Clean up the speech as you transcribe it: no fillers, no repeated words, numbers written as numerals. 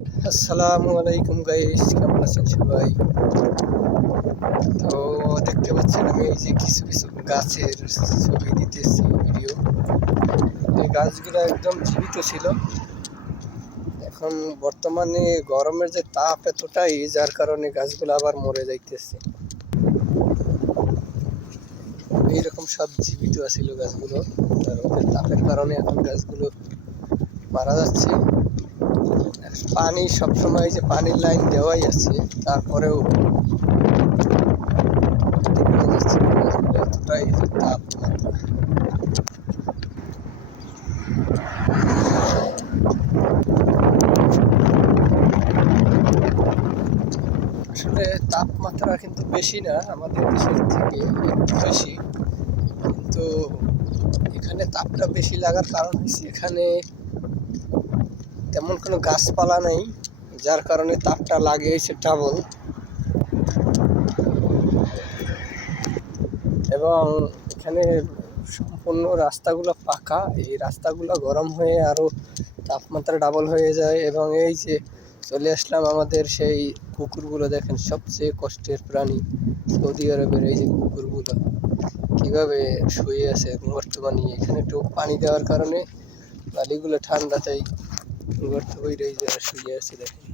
আসসালামু আলাইকুম গাইস, কেমন আছেন সবাই? তো দেখতে পাচ্ছেন আমি এই যে কিছু কিছু গাছের ছবি দিতেছি, ভিডিও। এই গাছগুলো একদম জীবিত ছিল। এখন বর্তমানে গরমের যে তাপ এতটাই, যার কারণে গাছগুলো আবার মরে যাইতেছে। এইরকম সব জীবিত আছিল গাছগুলো, আর ওদের তাপের কারণে এখন গাছগুলো মারা যাচ্ছে। পানি সবসময় যে পানির লাইন দেওয়াই আছে, তারপরেও এতটাই তাপমাত্রা। আসলে তাপমাত্রা কিন্তু বেশি না, আমাদের দেশের থেকে একটু বেশি। কিন্তু এখানে তাপটা বেশি লাগার কারণ হচ্ছে এখানে তেমন কোনো গাছপালা নেই, যার কারণে তাপটা লাগে হচ্ছে ডাবল। এবং এখানে সম্পূর্ণ রাস্তাগুলো পাকা, এই রাস্তাগুলো গরম হয়ে আরও তাপমাত্রা ডাবল হয়ে যায়। এবং এই যে চলে আসলাম আমাদের সেই কুকুরগুলো, দেখেন সবচেয়ে কষ্টের প্রাণী সৌদি আরবের এই যে কুকুরগুলো কীভাবে শুয়ে আছে গর্ত বানিয়ে। এখানে একটু পানি দেওয়ার কারণে বালিগুলো ঠান্ডাতেই গর্ত বইরে শুয়ে আছে, দেখেন।